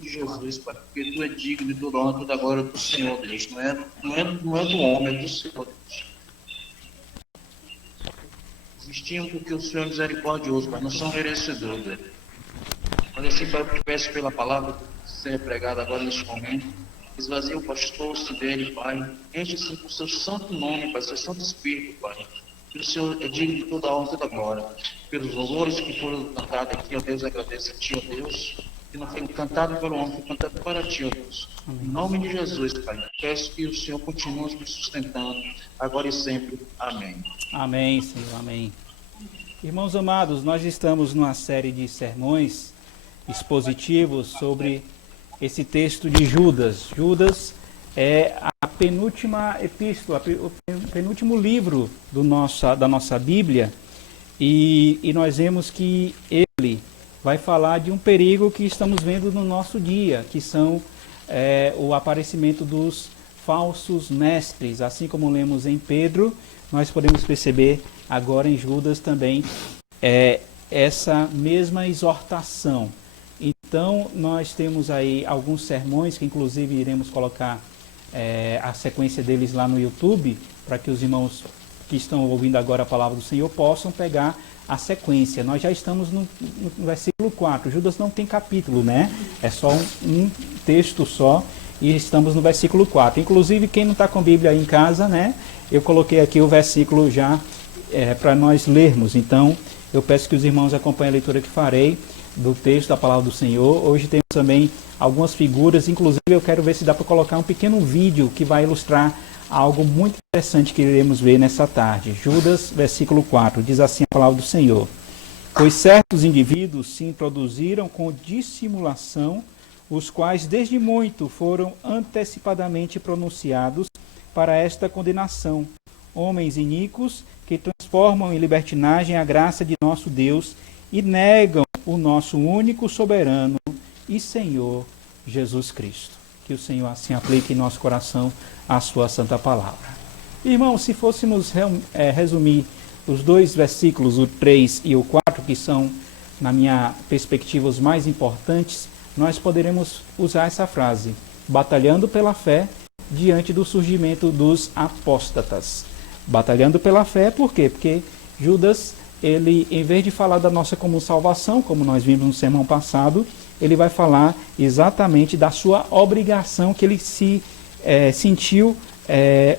de Jesus, Pai, porque Tu é digno de toda honra, toda glória do Senhor, Deus. Não é do homem, é do Senhor, Deus. Existimos porque o Senhor é misericordioso, Pai, não são merecedores, Deus. Mas assim, Pai, eu te peço pela palavra que será pregada agora neste momento. Esvazia o pastor, dele, Pai. Enche-se com o seu santo nome, Pai, seu santo espírito, Pai. Que o Senhor é digno de toda a honra e toda a glória. Pelos louvores que foram cantados aqui, ó Deus, agradeço a Ti, ó Deus. Que não foi cantado pelo homem, foi cantado para Ti, ó Deus. Em nome de Jesus, Pai. Peço que o Senhor continue nos sustentando, agora e sempre. Amém. Amém, Senhor. Amém. Irmãos amados, nós estamos numa série de sermões expositivos sobre esse texto de Judas. Judas é a penúltima epístola, o penúltimo livro da nossa Bíblia, e nós vemos que ele vai falar de um perigo que estamos vendo no nosso dia, que são o aparecimento dos falsos mestres. Assim como lemos em Pedro, nós podemos perceber agora em Judas também essa mesma exortação. Então, nós temos aí alguns sermões que inclusive iremos colocar a sequência deles lá no YouTube, para que os irmãos que estão ouvindo agora a palavra do Senhor possam pegar a sequência. Nós já estamos no versículo 4. Judas não tem capítulo, né? É só um texto só, e estamos no versículo 4. Inclusive, quem não está com a Bíblia aí em casa, né? Eu coloquei aqui o versículo já para nós lermos. Então, eu peço que os irmãos acompanhem a leitura que farei do texto da palavra do Senhor. Hoje temos também algumas figuras, inclusive eu quero ver se dá para colocar um pequeno vídeo que vai ilustrar algo muito interessante que iremos ver nessa tarde. Judas, versículo 4, diz assim a palavra do Senhor: Pois certos indivíduos se introduziram com dissimulação, os quais desde muito foram antecipadamente pronunciados para esta condenação, homens iníquos que transformam em libertinagem a graça de nosso Deus e negam o nosso único soberano e Senhor Jesus Cristo. Que o Senhor assim aplique em nosso coração a sua santa palavra. Irmãos, se fôssemos resumir os dois versículos, o 3 e o 4, que são, na minha perspectiva, os mais importantes, nós poderemos usar essa frase: batalhando pela fé diante do surgimento dos apóstatas. Batalhando pela fé, por quê? Porque Judas, ele, em vez de falar da nossa comum salvação, como nós vimos no sermão passado, ele vai falar exatamente da sua obrigação, que ele se sentiu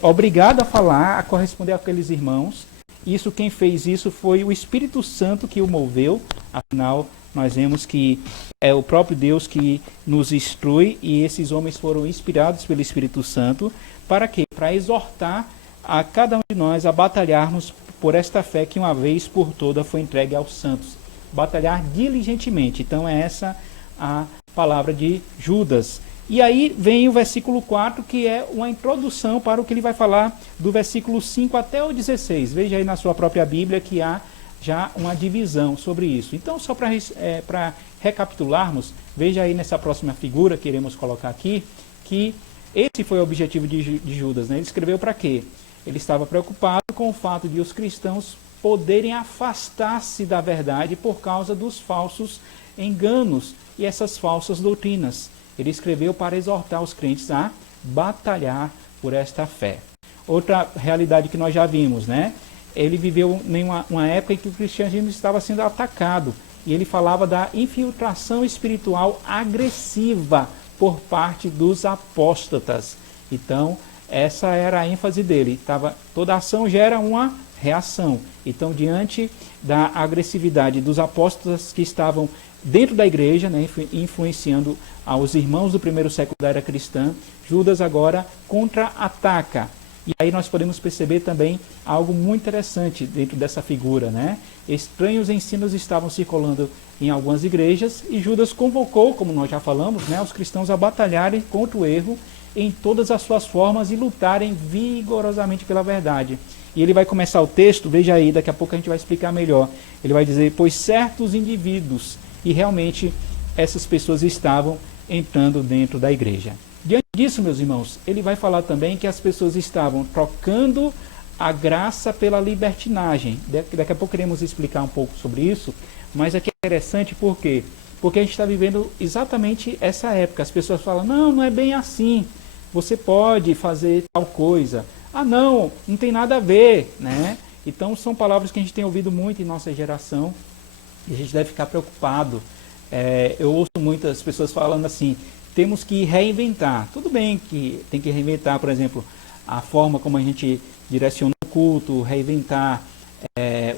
obrigado a falar, a corresponder àqueles irmãos. Isso, quem fez isso foi o Espírito Santo que o moveu. Afinal, nós vemos que é o próprio Deus que nos instrui, e esses homens foram inspirados pelo Espírito Santo. Para quê? Para exortar a cada um de nós a batalharmos por esta fé que uma vez por toda foi entregue aos santos. Batalhar diligentemente. Então é essa a palavra de Judas. E aí vem o versículo 4, que é uma introdução para o que ele vai falar do versículo 5 até o 16. Veja aí na sua própria Bíblia que há já uma divisão sobre isso. Então, só para recapitularmos, veja aí nessa próxima figura que iremos colocar aqui, que esse foi o objetivo de Judas, né? Ele escreveu para quê? Ele estava preocupado com o fato de os cristãos poderem afastar-se da verdade por causa dos falsos enganos e essas falsas doutrinas. Ele escreveu para exortar os crentes a batalhar por esta fé. Outra realidade que nós já vimos, né? Ele viveu em uma época em que o cristianismo estava sendo atacado, e ele falava da infiltração espiritual agressiva por parte dos apóstatas. Então, essa era a ênfase dele. Toda ação gera uma reação. Então, diante da agressividade dos apóstolos que estavam dentro da igreja, né, influenciando aos irmãos do primeiro século da era cristã, Judas agora contra-ataca. E aí nós podemos perceber também algo muito interessante dentro dessa figura, né? Estranhos ensinos estavam circulando em algumas igrejas, e Judas convocou, como nós já falamos, né, os cristãos a batalharem contra o erro em todas as suas formas e lutarem vigorosamente pela verdade. E ele vai começar o texto, veja aí, daqui a pouco a gente vai explicar melhor. Ele vai dizer: pois certos indivíduos, e realmente essas pessoas estavam entrando dentro da igreja. Diante disso, meus irmãos, ele vai falar também que as pessoas estavam trocando a graça pela libertinagem. Daqui a pouco iremos explicar um pouco sobre isso, mas aqui é interessante por quê? porque a gente está vivendo exatamente essa época. As pessoas falam, não, não é bem assim, você pode fazer tal coisa. Ah, não, não tem nada a ver, né? Então são palavras que a gente tem ouvido muito em nossa geração e a gente deve ficar preocupado. Eu ouço muitas pessoas falando assim, temos que reinventar. Tudo bem que tem que reinventar, por exemplo, a forma como a gente direciona o culto, reinventar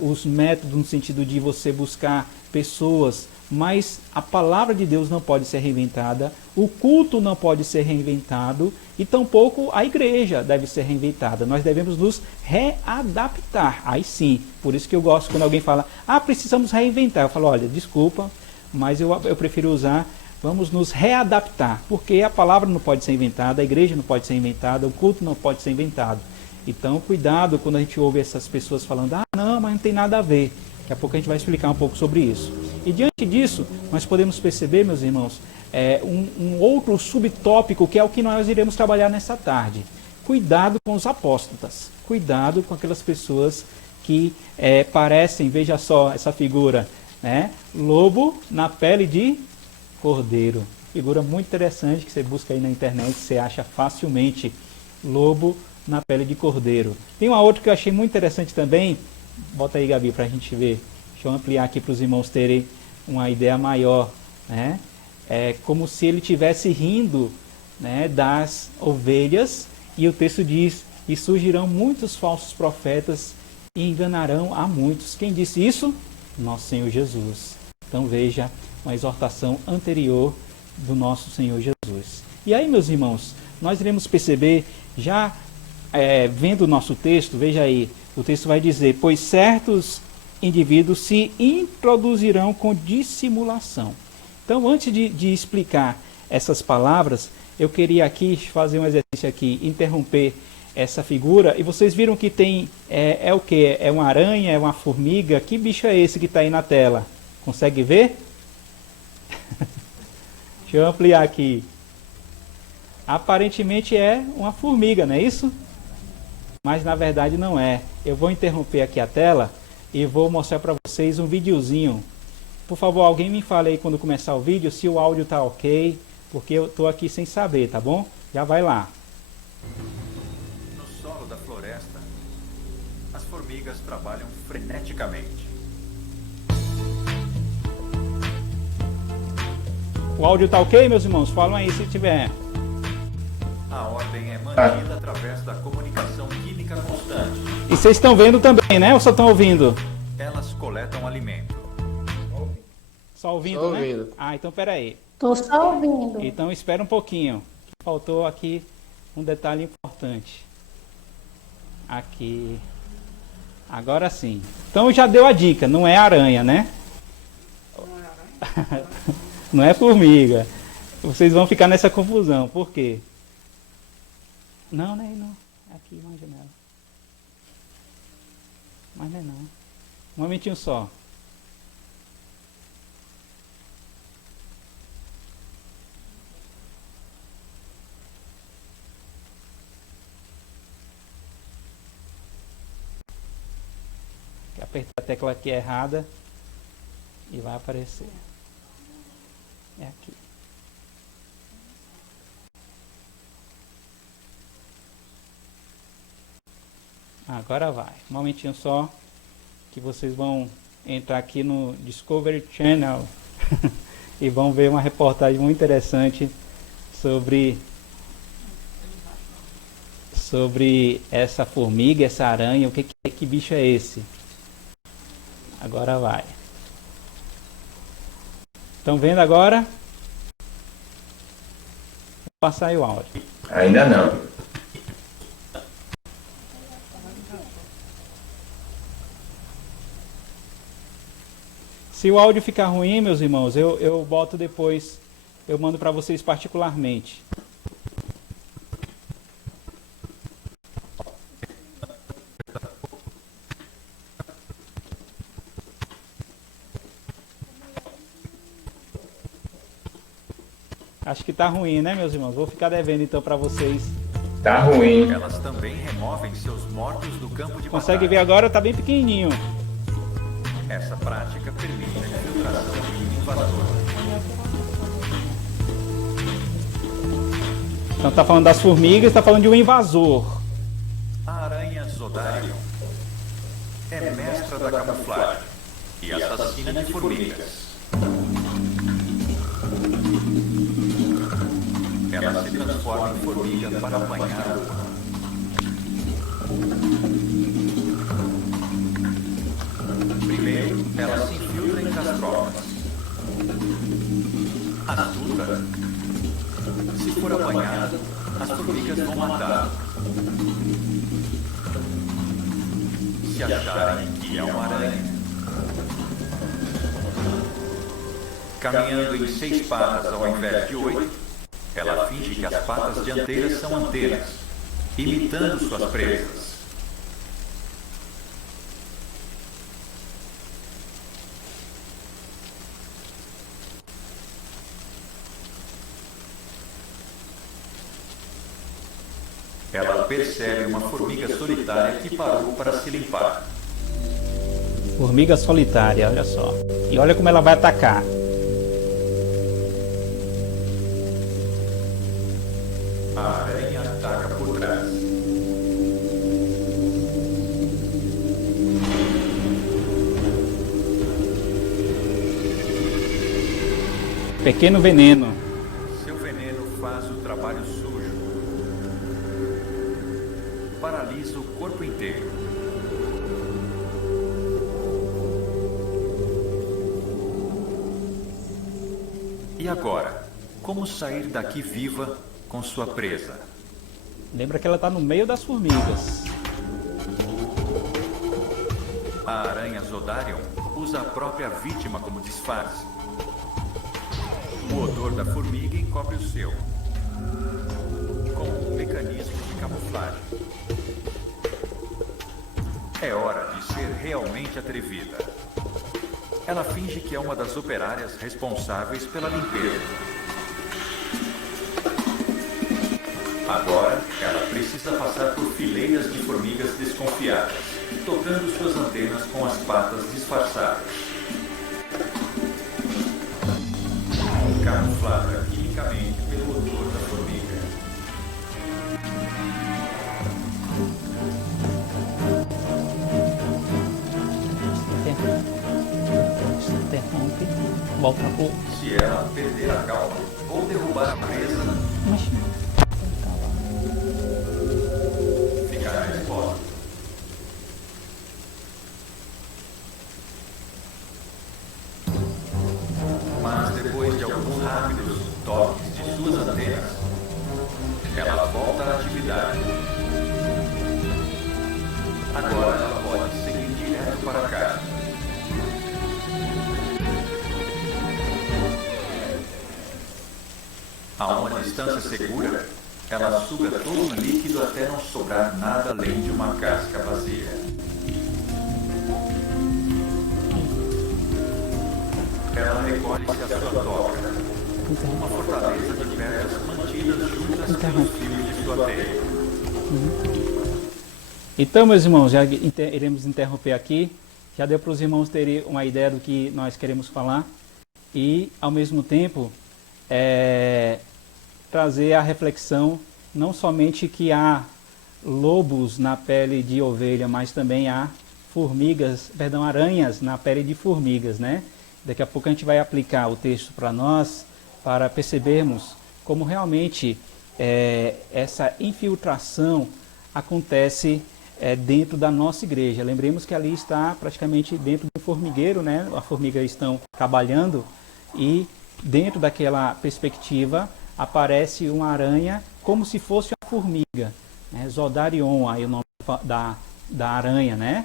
os métodos no sentido de você buscar pessoas, mas a palavra de Deus não pode ser reinventada, o culto não pode ser reinventado e tampouco a igreja deve ser reinventada. Nós devemos nos readaptar. Aí sim, por isso que eu gosto quando alguém fala, precisamos reinventar. Eu falo, olha, desculpa, mas eu prefiro usar, vamos nos readaptar, porque a palavra não pode ser inventada, a igreja não pode ser inventada, o culto não pode ser inventado. Então, cuidado quando a gente ouve essas pessoas falando, não, mas não tem nada a ver. Daqui a pouco a gente vai explicar um pouco sobre isso. E diante disso, nós podemos perceber, meus irmãos, um outro subtópico que é o que nós iremos trabalhar nessa tarde. Cuidado com os apóstatas. Cuidado com aquelas pessoas que parecem, veja só essa figura, né? Lobo na pele de cordeiro. Figura muito interessante que você busca aí na internet, você acha facilmente. Lobo na pele de cordeiro. Tem uma outra que eu achei muito interessante também. Bota aí, Gabi, para a gente ver. Deixa eu ampliar aqui para os irmãos terem uma ideia maior, né? É como se ele estivesse rindo, né, das ovelhas, e o texto diz, e surgirão muitos falsos profetas e enganarão a muitos. Quem disse isso? Nosso Senhor Jesus. Então veja uma exortação anterior do nosso Senhor Jesus. E aí, meus irmãos, nós iremos perceber, já vendo o nosso texto, veja aí, o texto vai dizer, pois certos indivíduos se introduzirão com dissimulação. Então, antes de explicar essas palavras, eu queria aqui fazer um exercício aqui, interromper essa figura, e vocês viram que tem, o que? É uma aranha, é uma formiga? Que bicho é esse que está aí na tela? Consegue ver? Deixa eu ampliar aqui. Aparentemente é uma formiga, não é isso? Mas na verdade não é. Eu vou interromper aqui a tela e vou mostrar para vocês um videozinho. Por favor, alguém me fale aí quando começar o vídeo se o áudio está ok, porque eu estou aqui sem saber, tá bom? Já vai lá. No solo da floresta, as formigas trabalham freneticamente. O áudio está ok, meus irmãos? Falam aí se tiver. A ordem é mantida através da comunicação química constante. E vocês estão vendo também, né? Ou só estão ouvindo? Elas coletam alimento. Só ouvindo, Só né? ouvindo. Então peraí. Tô só ouvindo. Então espera um pouquinho. Faltou aqui um detalhe importante. Aqui. Agora sim. Então já deu a dica, não é aranha, né? Não é formiga. Vocês vão ficar nessa confusão. Por quê? Não, não é aí não. É aqui, uma janela. Mas não é não. Um momentinho só. Apertar a tecla aqui errada e vai aparecer. É aqui. Agora vai. Um momentinho só que vocês vão entrar aqui no Discovery Channel e vão ver uma reportagem muito interessante sobre essa formiga, essa aranha. Que bicho é esse? Agora vai. Estão vendo agora? Vou passar aí o áudio. Ainda não. Se o áudio ficar ruim, meus irmãos, eu boto depois, eu mando para vocês particularmente. Acho que tá ruim, né, meus irmãos? Vou ficar devendo então para vocês. Tá ruim. Elas também removem seus mortos do campo de Consegue batalha. ver agora? Tá bem pequenininho. Essa prática permite a infiltração de invasores. Então está falando das formigas, está falando de um invasor. A aranha Zodarion é mestra da camuflagem e assassina de formigas. Ela se transforma em formiga para apanhar o humano. Primeiro, ela se infiltra entre as tropas. Astuta. Se for apanhada, as formigas vão matá-la. Se acharem que é uma aranha. Caminhando em 6 patas ao invés de 8, ela finge que as patas dianteiras são antenas, imitando suas presas. Ela percebe uma formiga solitária que parou para se limpar. Formiga solitária, olha só. E olha como ela vai atacar. A aranha ataca por trás. Pequeno veneno. Seu veneno faz o trabalho sujo. Paralisa o corpo inteiro. E agora, como sair daqui viva com sua presa? Lembra que ela está no meio das formigas. A aranha Zodarion usa a própria vítima como disfarce. O odor da formiga encobre o seu, como um mecanismo de camuflagem. É hora de ser realmente atrevida. Ela finge que é uma das operárias responsáveis pela limpeza. Agora, ela precisa passar por fileiras de formigas desconfiadas, tocando suas antenas com as patas disfarçadas. Camuflada quimicamente pelo odor da formiga. Interrompe. Volta pro... Se ela perder a calma ou derrubar a presa, ficará exposta. Mas depois de alguns rápidos toques de suas antenas, ela volta à atividade. Agora ela pode seguir direto para casa. A uma distância segura, ela suga todo o líquido até não sobrar nada além de uma casca vazia. Ela recolhe-se à sua toca, uma fortaleza de pedras mantidas juntas pelos fios de sua teia. Então, meus irmãos, já iremos interromper aqui. Já deu para os irmãos terem uma ideia do que nós queremos falar. E, ao mesmo tempo, trazer a reflexão, não somente que há lobos na pele de ovelha, mas também há aranhas na pele de formigas, né? Daqui a pouco a gente vai aplicar o texto para nós, para percebermos como realmente essa infiltração acontece dentro da nossa igreja. Lembremos que ali está praticamente dentro do formigueiro, né? As formigas estão trabalhando e dentro daquela perspectiva aparece uma aranha como se fosse uma formiga, né? Zodarion, aí o nome da aranha, né?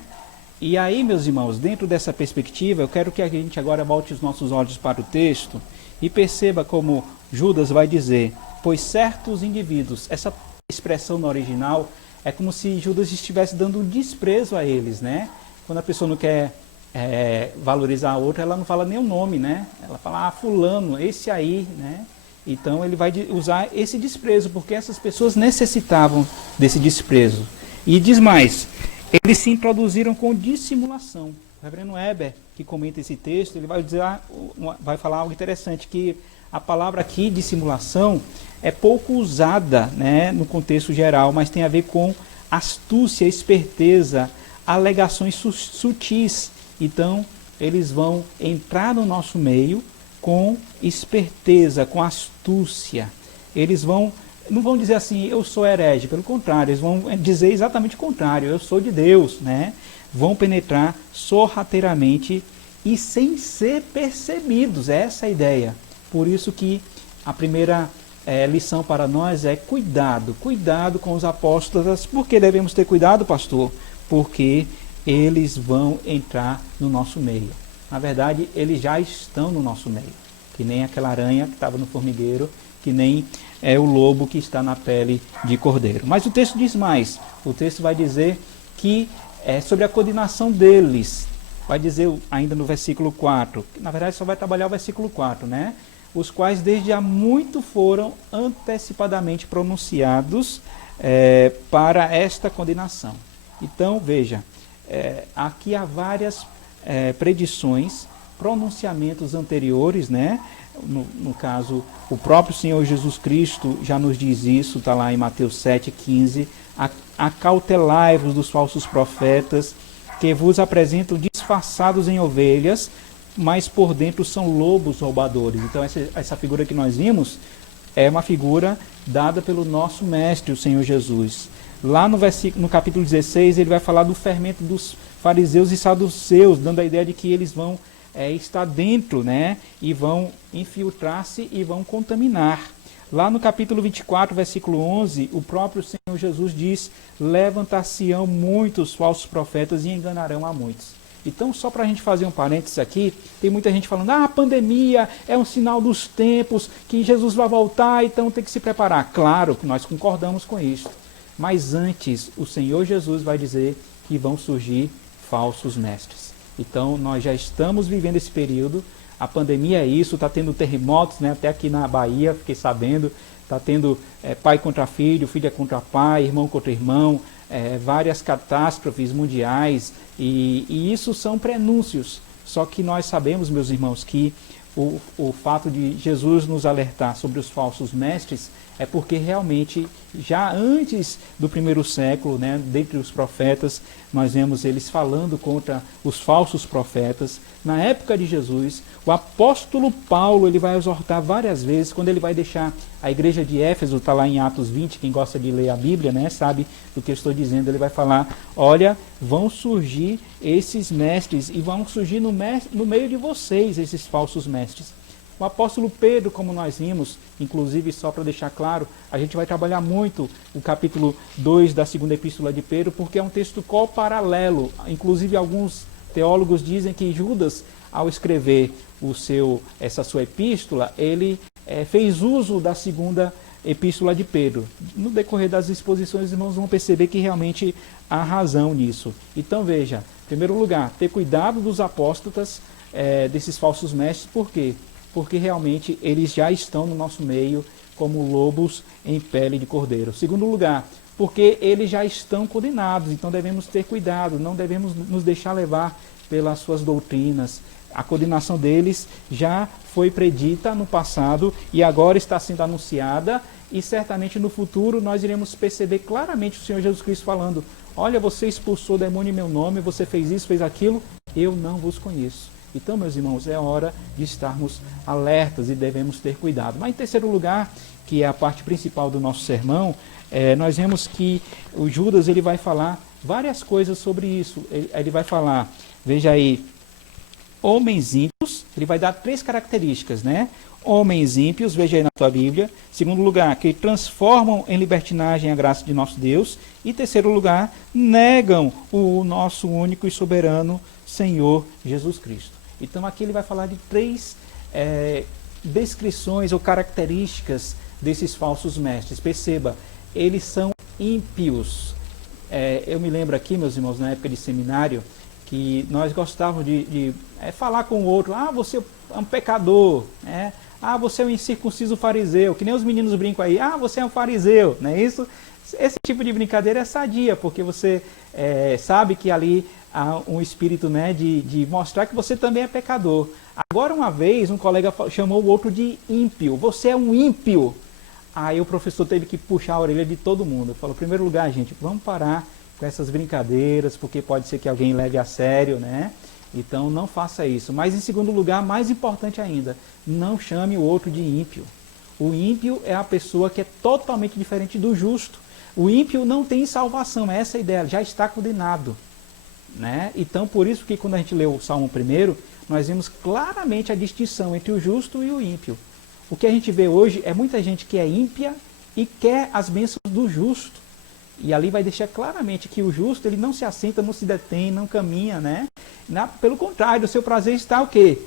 E aí, meus irmãos, dentro dessa perspectiva, eu quero que a gente agora volte os nossos olhos para o texto e perceba como Judas vai dizer, pois certos indivíduos, essa expressão no original é como se Judas estivesse dando um desprezo a eles, né? Quando a pessoa não quer valorizar a outra, ela não fala nem o nome, né? Ela fala, fulano, esse aí, né? Então ele vai usar esse desprezo, porque essas pessoas necessitavam desse desprezo. E diz mais, eles se introduziram com dissimulação. O reverendo Heber, que comenta esse texto, ele vai dizer, vai falar algo interessante, que a palavra aqui, dissimulação, é pouco usada, né, no contexto geral, mas tem a ver com astúcia, esperteza, alegações sutis. Então, eles vão entrar no nosso meio com esperteza, com astúcia. Eles não vão dizer assim, eu sou herege, pelo contrário, eles vão dizer exatamente o contrário, eu sou de Deus, né? Vão penetrar sorrateiramente e sem ser percebidos, essa é a ideia. Por isso que a primeira lição para nós é cuidado com os apóstolos. Por que devemos ter cuidado, pastor? Porque eles vão entrar no nosso meio. Na verdade, eles já estão no nosso meio, que nem aquela aranha que estava no formigueiro, que nem o lobo que está na pele de cordeiro. Mas o texto diz mais, o texto vai dizer que sobre a coordenação deles, vai dizer ainda no versículo 4, que na verdade só vai trabalhar o versículo 4, né? Os quais desde há muito foram antecipadamente pronunciados para esta condenação. Então, veja, aqui há várias predições, pronunciamentos anteriores, né? No caso, o próprio Senhor Jesus Cristo já nos diz isso, está lá em Mateus 7,15, acautelai-vos dos falsos profetas, que vos apresentam disfarçados em ovelhas, mas por dentro são lobos roubadores. Então essa figura que nós vimos é uma figura dada pelo nosso mestre, o Senhor Jesus. Lá no capítulo 16, ele vai falar do fermento dos fariseus e saduceus, dando a ideia de que eles vão estar dentro, né, e vão infiltrar-se e vão contaminar. Lá no capítulo 24, versículo 11, o próprio Senhor Jesus diz, levantar-se-ão muitos falsos profetas e enganarão a muitos. Então, só para a gente fazer um parênteses aqui, tem muita gente falando, a pandemia é um sinal dos tempos, que Jesus vai voltar, então tem que se preparar. Claro que nós concordamos com isso. Mas antes, o Senhor Jesus vai dizer que vão surgir falsos mestres. Então, nós já estamos vivendo esse período. A pandemia é isso, está tendo terremotos, né? Até aqui na Bahia, fiquei sabendo, está tendo pai contra filho, filha contra pai, irmão contra irmão, várias catástrofes mundiais, e isso são prenúncios. Só que nós sabemos, meus irmãos, que o fato de Jesus nos alertar sobre os falsos mestres é porque realmente, já antes do primeiro século, né, dentre os profetas, nós vemos eles falando contra os falsos profetas. Na época de Jesus, o apóstolo Paulo ele vai exortar várias vezes, quando ele vai deixar a igreja de Éfeso, está lá em Atos 20, quem gosta de ler a Bíblia, né, sabe do que eu estou dizendo, ele vai falar, olha, vão surgir esses mestres e vão surgir no meio de vocês, esses falsos mestres. O apóstolo Pedro, como nós vimos, inclusive só para deixar claro, a gente vai trabalhar muito o capítulo 2 da segunda epístola de Pedro, porque é um texto coparalelo. Inclusive alguns teólogos dizem que Judas, ao escrever essa sua epístola, ele fez uso da segunda epístola de Pedro. No decorrer das exposições, os irmãos vão perceber que realmente há razão nisso. Então veja, em primeiro lugar, ter cuidado dos apóstatas, desses falsos mestres, por quê? Porque realmente eles já estão no nosso meio como lobos em pele de cordeiro. Segundo lugar, porque eles já estão condenados, então devemos ter cuidado, não devemos nos deixar levar pelas suas doutrinas. A condenação deles já foi predita no passado e agora está sendo anunciada, e certamente no futuro nós iremos perceber claramente o Senhor Jesus Cristo falando, olha, você expulsou o demônio em meu nome, você fez isso, fez aquilo, eu não vos conheço. Então, meus irmãos, é hora de estarmos alertas e devemos ter cuidado. Mas em terceiro lugar, que é a parte principal do nosso sermão, nós vemos que o Judas ele vai falar várias coisas sobre isso. Ele vai falar, veja aí, homens ímpios, ele vai dar 3 características, né? Homens ímpios, veja aí na tua Bíblia. Segundo lugar, que transformam em libertinagem a graça de nosso Deus. E terceiro lugar, negam o nosso único e soberano Senhor Jesus Cristo. Então aqui ele vai falar de 3 descrições ou características desses falsos mestres. Perceba, eles são ímpios. Eu me lembro aqui, meus irmãos, na época de seminário, que nós gostávamos de falar com o outro, você é um pecador, né? Ah, você é um incircunciso fariseu, que nem os meninos brincam aí. Ah, você é um fariseu, não é isso? Esse tipo de brincadeira é sadia, porque você sabe que ali há um espírito, né, de mostrar que você também é pecador. Agora, uma vez, um colega chamou o outro de ímpio. Você é um ímpio. Aí o professor teve que puxar a orelha de todo mundo. Falou, em primeiro lugar, gente, vamos parar com essas brincadeiras, porque pode ser que alguém leve a sério, né? Então não faça isso. Mas em segundo lugar, mais importante ainda, não chame o outro de ímpio. O ímpio é a pessoa que é totalmente diferente do justo. O ímpio não tem salvação, é essa a ideia, já está condenado. Né? Então por isso que quando a gente leu o Salmo 1, nós vimos claramente a distinção entre o justo e o ímpio. O que a gente vê hoje é muita gente que é ímpia e quer as bênçãos do justo. E ali vai deixar claramente que o justo, ele não se assenta, não se detém, não caminha, né? Pelo contrário, o seu prazer está o quê?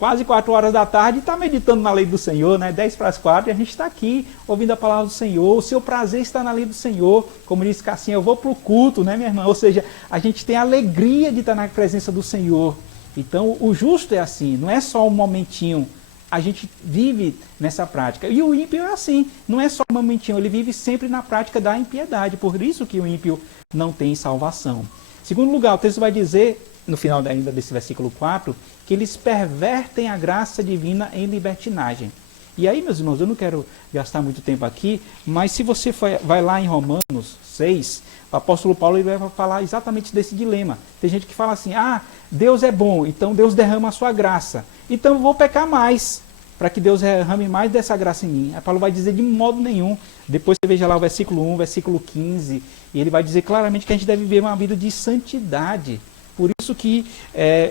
Quase 4 horas da tarde, está meditando na lei do Senhor, né? 10 para as 4, e a gente está aqui ouvindo a palavra do Senhor. O seu prazer está na lei do Senhor. Como disse Cassinha, eu vou para o culto, né, minha irmã? Ou seja, a gente tem a alegria de estar na presença do Senhor. Então, o justo é assim, não é só um momentinho. A gente vive nessa prática. E o ímpio é assim, não é só um momentinho, ele vive sempre na prática da impiedade. Por isso que o ímpio não tem salvação. Em segundo lugar, o texto vai dizer, no final ainda desse versículo 4, que eles pervertem a graça divina em libertinagem. E aí, meus irmãos, eu não quero gastar muito tempo aqui, mas se você vai lá em Romanos 6, o apóstolo Paulo ele vai falar exatamente desse dilema. Tem gente que fala assim, ah, Deus é bom, então Deus derrama a sua graça. Então eu vou pecar mais, para que Deus derrame mais dessa graça em mim. Aí Paulo vai dizer de modo nenhum. Depois você veja lá o versículo 1, versículo 15, e ele vai dizer claramente que a gente deve viver uma vida de santidade. Por isso que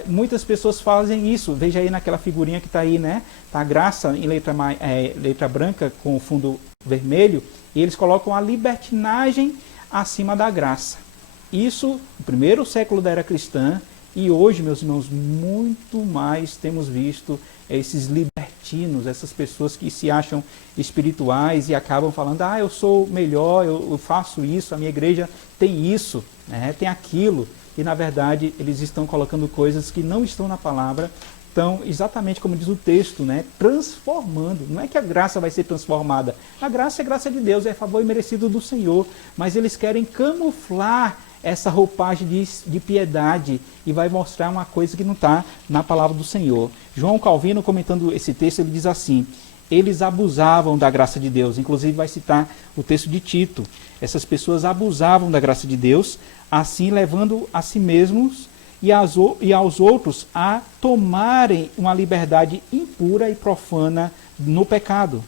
muitas pessoas fazem isso. Veja aí naquela figurinha que está aí, né? Está a graça em letra branca com fundo vermelho, e eles colocam a libertinagem acima da graça. Isso no primeiro século da era cristã, e hoje, meus irmãos, muito mais temos visto esses libertinos, essas pessoas que se acham espirituais e acabam falando, ah, eu sou melhor, eu faço isso, a minha igreja tem isso, né, tem aquilo. E na verdade eles estão colocando coisas que não estão na palavra, estão exatamente como diz o texto, né, transformando. Não é que a graça vai ser transformada, a graça é graça de Deus, é favor imerecido do Senhor, mas eles querem camuflar essa roupagem de piedade e vai mostrar uma coisa que não está na palavra do Senhor. João Calvino, comentando esse texto, ele diz assim, eles abusavam da graça de Deus, inclusive vai citar o texto de Tito. Essas pessoas abusavam da graça de Deus, assim levando a si mesmos e aos outros a tomarem uma liberdade impura e profana no pecado.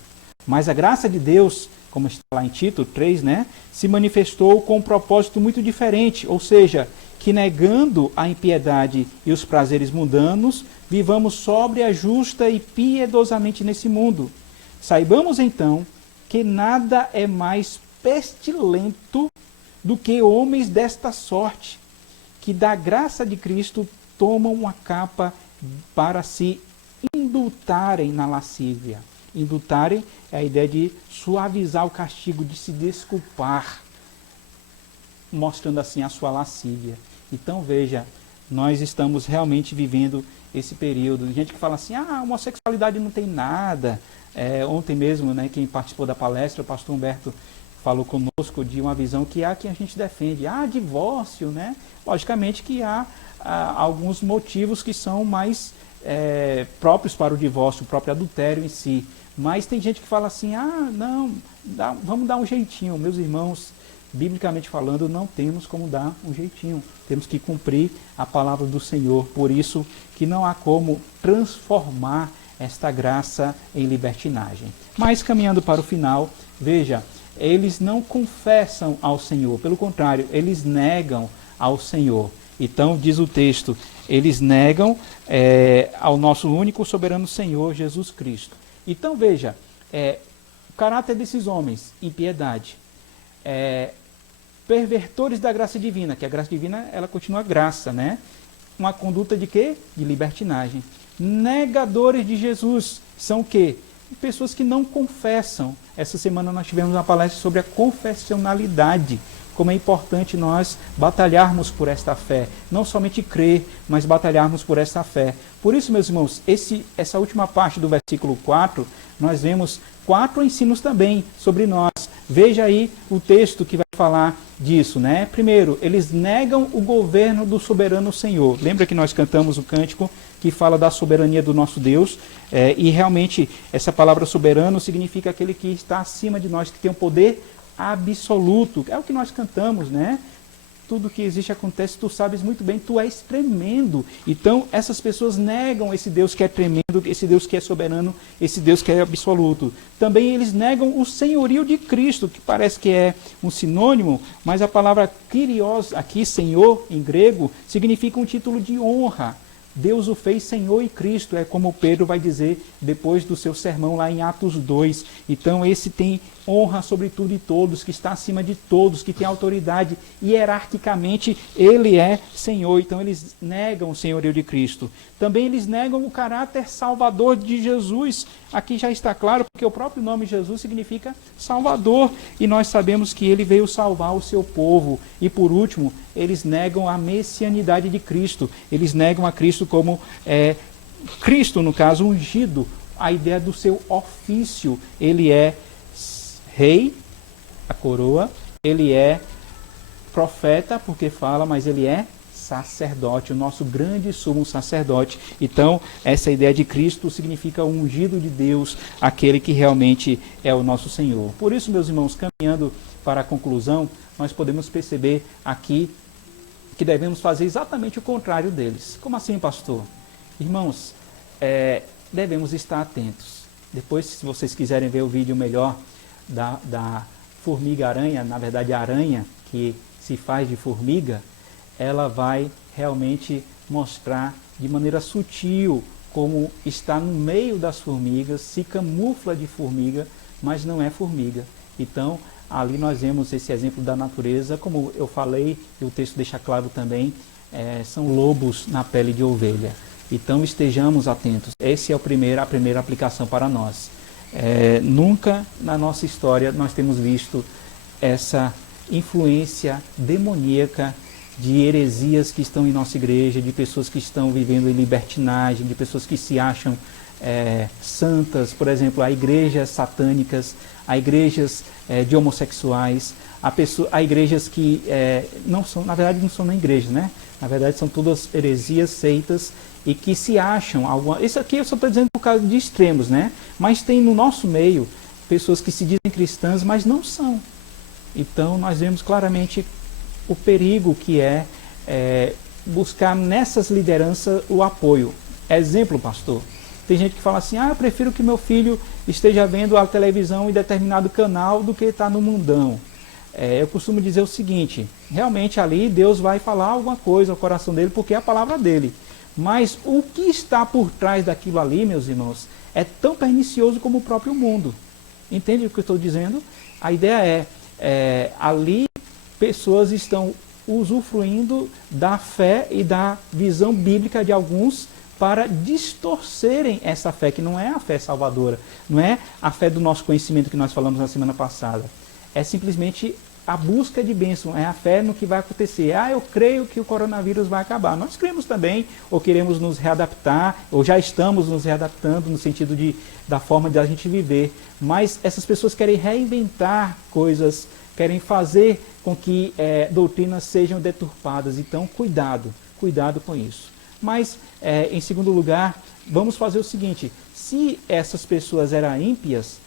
Mas a graça de Deus, como está lá em Tito 3, né, se manifestou com um propósito muito diferente, ou seja, que negando a impiedade e os prazeres mundanos, vivamos sóbria, justa e piedosamente nesse mundo. Saibamos então que nada é mais pestilento do que homens desta sorte, que da graça de Cristo tomam uma capa para se indultarem na lascívia. Indultarem é a ideia de suavizar o castigo, de se desculpar, mostrando assim a sua lascívia. Então veja, nós estamos realmente vivendo esse período. Gente que fala assim, a homossexualidade não tem nada. Ontem mesmo, né, quem participou da palestra, o pastor Humberto falou conosco de uma visão que a gente defende. Divórcio, né? Logicamente que há alguns motivos que são mais próprios para o divórcio, o próprio adultério em si. Mas tem gente que fala assim, não, vamos dar um jeitinho. Meus irmãos, biblicamente falando, não temos como dar um jeitinho. Temos que cumprir a palavra do Senhor. Por isso que não há como transformar esta graça em libertinagem. Mas caminhando para o final, veja, eles não confessam ao Senhor. Pelo contrário, eles negam ao Senhor. Então, diz o texto, eles negam ao nosso único soberano Senhor, Jesus Cristo. Então, veja, o caráter desses homens, impiedade, pervertores da graça divina, que a graça divina, ela continua graça, né? Uma conduta de quê? De libertinagem. Negadores de Jesus, são o quê? Pessoas que não confessam. Essa semana nós tivemos uma palestra sobre a confessionalidade, como é importante nós batalharmos por esta fé. Não somente crer, mas batalharmos por esta fé. Por isso, meus irmãos, essa última parte do versículo 4, nós vemos 4 ensinos também sobre nós. Veja aí o texto que vai falar disso, né? Primeiro, eles negam o governo do soberano Senhor. Lembra que nós cantamos o cântico que fala da soberania do nosso Deus? E realmente essa palavra soberano significa aquele que está acima de nós, que tem um poder absoluto. É o que nós cantamos, né? Tudo que existe acontece, tu sabes muito bem, tu és tremendo. Então, essas pessoas negam esse Deus que é tremendo, esse Deus que é soberano, esse Deus que é absoluto. Também eles negam o senhorio de Cristo, que parece que é um sinônimo, mas a palavra Kyrios, aqui, Senhor, em grego, significa um título de honra. Deus o fez Senhor e Cristo, é como Pedro vai dizer depois do seu sermão lá em Atos 2. Então esse tem honra sobre tudo e todos, que está acima de todos, que tem autoridade, hierarquicamente ele é Senhor. Então eles negam o senhorio de Cristo. Também eles negam o caráter salvador de Jesus. Aqui já está claro, porque o próprio nome Jesus significa Salvador, e nós sabemos que ele veio salvar o seu povo. E por último, eles negam a messianidade de Cristo. Eles negam a Cristo como Cristo, no caso, ungido. A ideia do seu ofício. Ele é rei, a coroa. Ele é profeta, porque fala, mas ele é sacerdote, o nosso grande sumo sacerdote. Então, essa ideia de Cristo significa o ungido de Deus, aquele que realmente é o nosso Senhor. Por isso, meus irmãos, caminhando para a conclusão, nós podemos perceber aqui que devemos fazer exatamente o contrário deles. Como assim, pastor? Irmãos, devemos estar atentos. Depois, se vocês quiserem ver o vídeo melhor da formiga-aranha, na verdade a aranha que se faz de formiga, ela vai realmente mostrar de maneira sutil como está no meio das formigas, se camufla de formiga, mas não é formiga. Então, ali nós vemos esse exemplo da natureza, como eu falei, e o texto deixa claro também, são lobos na pele de ovelha. Então, estejamos atentos. Essa é a primeira aplicação para nós. Nunca na nossa história nós temos visto essa influência demoníaca de heresias que estão em nossa igreja, de pessoas que estão vivendo em libertinagem, de pessoas que se acham santas, por exemplo, há igrejas satânicas, há igrejas de homossexuais, há igrejas que não são, na verdade não são nem igrejas, né? Na verdade são todas heresias, seitas, e que se acham alguma... Isso aqui eu só estou dizendo por causa de extremos, né? Mas tem no nosso meio pessoas que se dizem cristãs, mas não são. Então nós vemos claramente o perigo que é buscar nessas lideranças o apoio. Exemplo, pastor, tem gente que fala assim, eu prefiro que meu filho esteja vendo a televisão em determinado canal do que estar no mundão. Eu costumo dizer o seguinte, realmente ali Deus vai falar alguma coisa ao coração dele, porque é a palavra dele. Mas o que está por trás daquilo ali, meus irmãos, é tão pernicioso como o próprio mundo. Entende o que eu estou dizendo? A ideia ali pessoas estão usufruindo da fé e da visão bíblica de alguns para distorcerem essa fé, que não é a fé salvadora, não é a fé do nosso conhecimento que nós falamos na semana passada. É simplesmente a busca de bênção, é a fé no que vai acontecer. Eu creio que o coronavírus vai acabar. Nós cremos também, ou queremos nos readaptar, ou já estamos nos readaptando no sentido da forma de a gente viver. Mas essas pessoas querem reinventar coisas, querem fazer com que doutrinas sejam deturpadas. Então, cuidado com isso. Mas, em segundo lugar, vamos fazer o seguinte, se essas pessoas eram ímpias,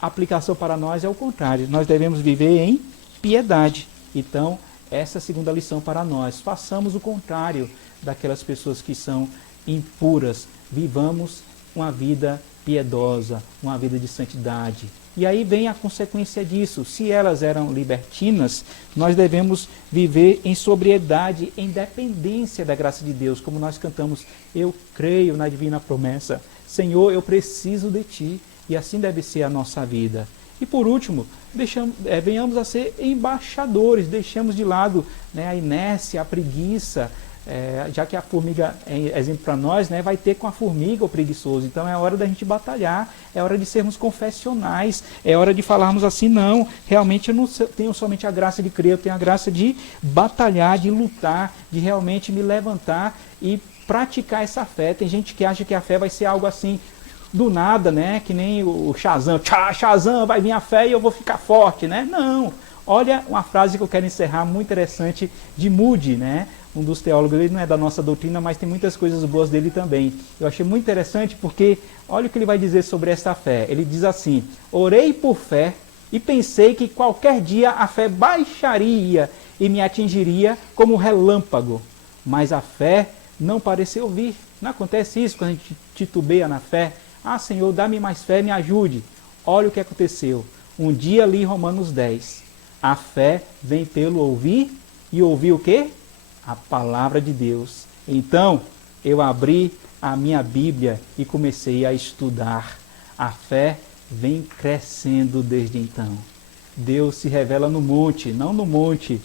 a aplicação para nós é o contrário. Nós devemos viver em piedade. Então, essa é a segunda lição para nós. Façamos o contrário daquelas pessoas que são impuras. Vivamos uma vida piedosa, uma vida de santidade. E aí vem a consequência disso. Se elas eram libertinas, nós devemos viver em sobriedade, em dependência da graça de Deus, como nós cantamos, eu creio na divina promessa. Senhor, eu preciso de Ti. E assim deve ser a nossa vida. E por último, venhamos a ser embaixadores, deixemos de lado, né, a inércia, a preguiça, já que a formiga é exemplo para nós, né, vai ter com a formiga o preguiçoso. Então é hora da gente batalhar, é hora de sermos confessionais, é hora de falarmos assim, não, realmente eu não tenho somente a graça de crer, eu tenho a graça de batalhar, de lutar, de realmente me levantar e praticar essa fé. Tem gente que acha que a fé vai ser algo assim, do nada, né, que nem o Shazam, Shazam, vai vir a fé e eu vou ficar forte, né? Não. Olha uma frase que eu quero encerrar, muito interessante, de Moody, né? Um dos teólogos, ele não é da nossa doutrina, mas tem muitas coisas boas dele também. Eu achei muito interessante porque, olha o que ele vai dizer sobre essa fé. Ele diz assim, orei por fé e pensei que qualquer dia a fé baixaria e me atingiria como relâmpago. Mas a fé não pareceu vir. Não acontece isso quando a gente titubeia na fé? Ah, Senhor, dá-me mais fé, me ajude. Olha o que aconteceu. Um dia li Romanos 10. A fé vem pelo ouvir, e ouvir o quê? A palavra de Deus. Então, eu abri a minha Bíblia e comecei a estudar. A fé vem crescendo desde então. Deus se revela no monte, não no monte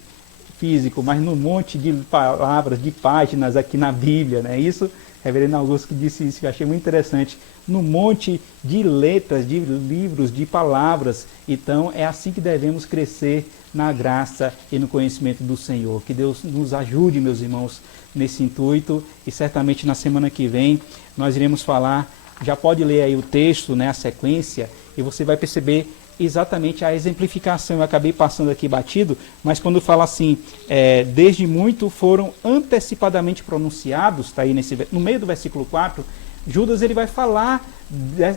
físico, mas no monte de palavras, de páginas aqui na Bíblia, né? Isso, Reverendo Augusto que disse isso, que eu achei muito interessante. No monte de letras, de livros, de palavras. Então, é assim que devemos crescer na graça e no conhecimento do Senhor. Que Deus nos ajude, meus irmãos, nesse intuito. E certamente na semana que vem nós iremos falar, já pode ler aí o texto, né, a sequência, e você vai perceber exatamente a exemplificação. Eu acabei passando aqui batido, mas quando fala assim, desde muito foram antecipadamente pronunciados, está aí no meio do versículo 4, Judas ele vai falar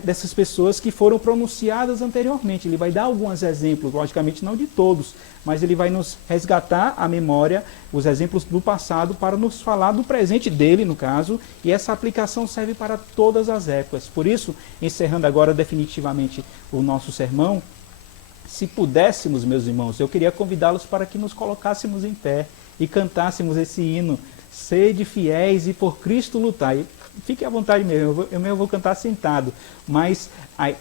dessas pessoas que foram pronunciadas anteriormente. Ele vai dar alguns exemplos, logicamente não de todos, mas ele vai nos resgatar a memória, os exemplos do passado, para nos falar do presente dele, no caso, e essa aplicação serve para todas as épocas. Por isso, encerrando agora definitivamente o nosso sermão, se pudéssemos, meus irmãos, eu queria convidá-los para que nos colocássemos em pé e cantássemos esse hino, sede fiéis e por Cristo lutai. Fique à vontade mesmo, eu vou cantar sentado, mas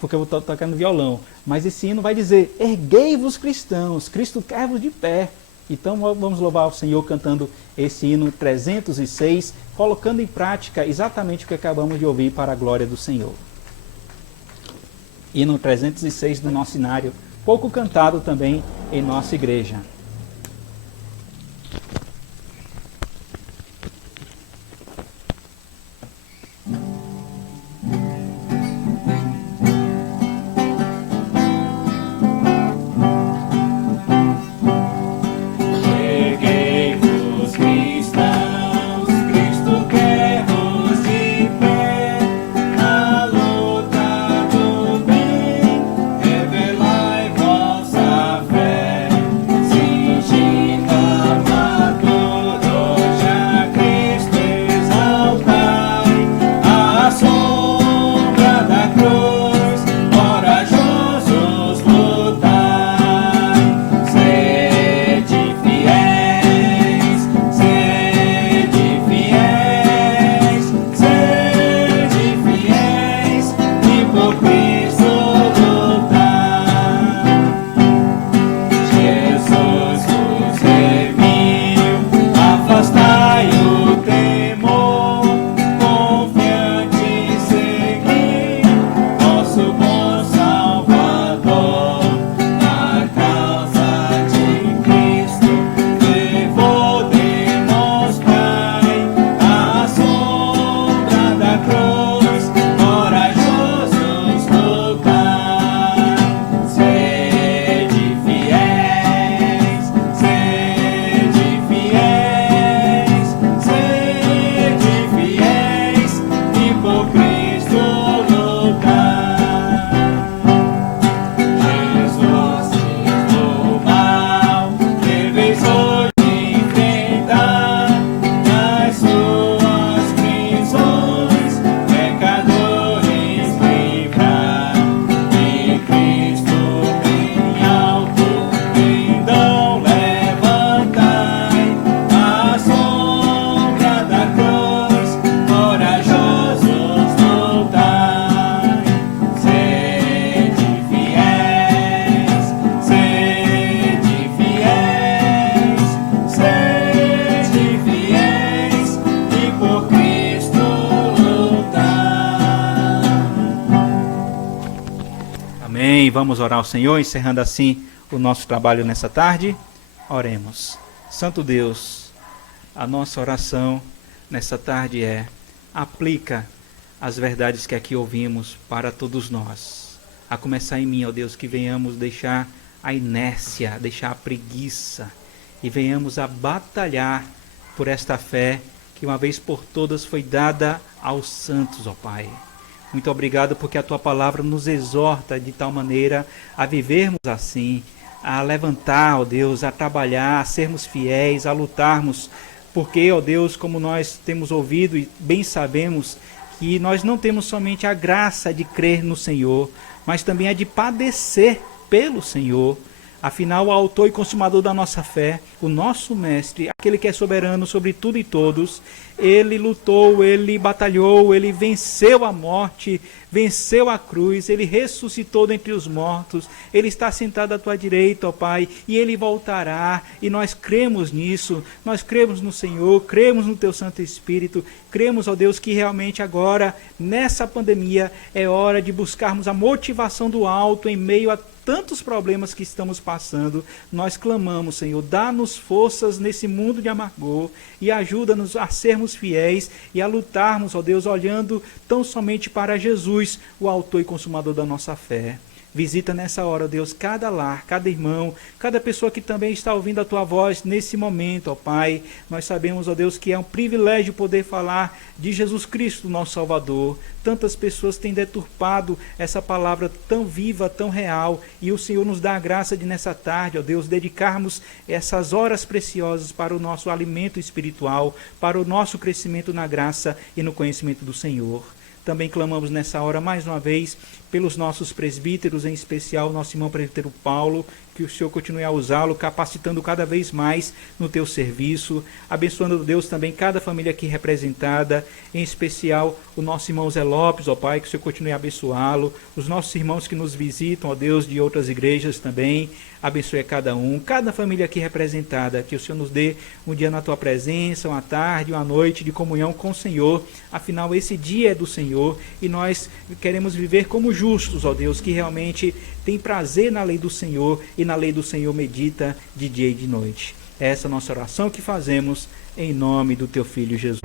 porque eu vou tocando violão. Mas esse hino vai dizer, erguei-vos cristãos, Cristo quer-vos de pé. Então vamos louvar o Senhor cantando esse hino 306, colocando em prática exatamente o que acabamos de ouvir para a glória do Senhor. Hino 306 do nosso inário, pouco cantado também em nossa igreja. Se vamos orar ao Senhor, encerrando assim o nosso trabalho nessa tarde. Oremos. Santo Deus, a nossa oração nessa tarde é: aplica as verdades que aqui ouvimos para todos nós. A começar em mim, ó Deus, que venhamos deixar a inércia, deixar a preguiça e venhamos a batalhar por esta fé que uma vez por todas foi dada aos santos, ó Pai. Muito obrigado porque a Tua palavra nos exorta de tal maneira a vivermos assim, a levantar, ó Deus, a trabalhar, a sermos fiéis, a lutarmos, porque, ó Deus, como nós temos ouvido e bem sabemos, que nós não temos somente a graça de crer no Senhor, mas também a de padecer pelo Senhor. Afinal, o autor e consumador da nossa fé, o nosso mestre, aquele que é soberano sobre tudo e todos, ele lutou, ele batalhou, ele venceu a morte, venceu a cruz, ele ressuscitou dentre os mortos, ele está sentado à tua direita, ó Pai, e ele voltará, e nós cremos nisso, nós cremos no Senhor, cremos no teu Santo Espírito, cremos, ó Deus, que realmente agora, nessa pandemia, é hora de buscarmos a motivação do alto em meio a tantos problemas que estamos passando. Nós clamamos, Senhor, dá-nos forças nesse mundo de amargor e ajuda-nos a sermos fiéis e a lutarmos, ó Deus, olhando tão somente para Jesus, o autor e consumador da nossa fé. Visita nessa hora, ó Deus, cada lar, cada irmão, cada pessoa que também está ouvindo a Tua voz nesse momento, ó Pai. Nós sabemos, ó Deus, que é um privilégio poder falar de Jesus Cristo, nosso Salvador. Tantas pessoas têm deturpado essa palavra tão viva, tão real, e o Senhor nos dá a graça de nessa tarde, ó Deus, dedicarmos essas horas preciosas para o nosso alimento espiritual, para o nosso crescimento na graça e no conhecimento do Senhor. Também clamamos nessa hora, mais uma vez, pelos nossos presbíteros, em especial nosso irmão presbítero Paulo, que o Senhor continue a usá-lo, capacitando cada vez mais no teu serviço, abençoando, Deus, também cada família aqui representada, em especial o nosso irmão Zé Lopes, ó Pai, que o Senhor continue a abençoá-lo, os nossos irmãos que nos visitam, ó Deus, de outras igrejas também, abençoe a cada um, cada família aqui representada, que o Senhor nos dê um dia na tua presença, uma tarde, uma noite de comunhão com o Senhor. Afinal, esse dia é do Senhor e nós queremos viver como justos, ó Deus, que realmente tem prazer na lei do Senhor e na lei do Senhor medita de dia e de noite. É essa nossa oração que fazemos em nome do teu Filho Jesus.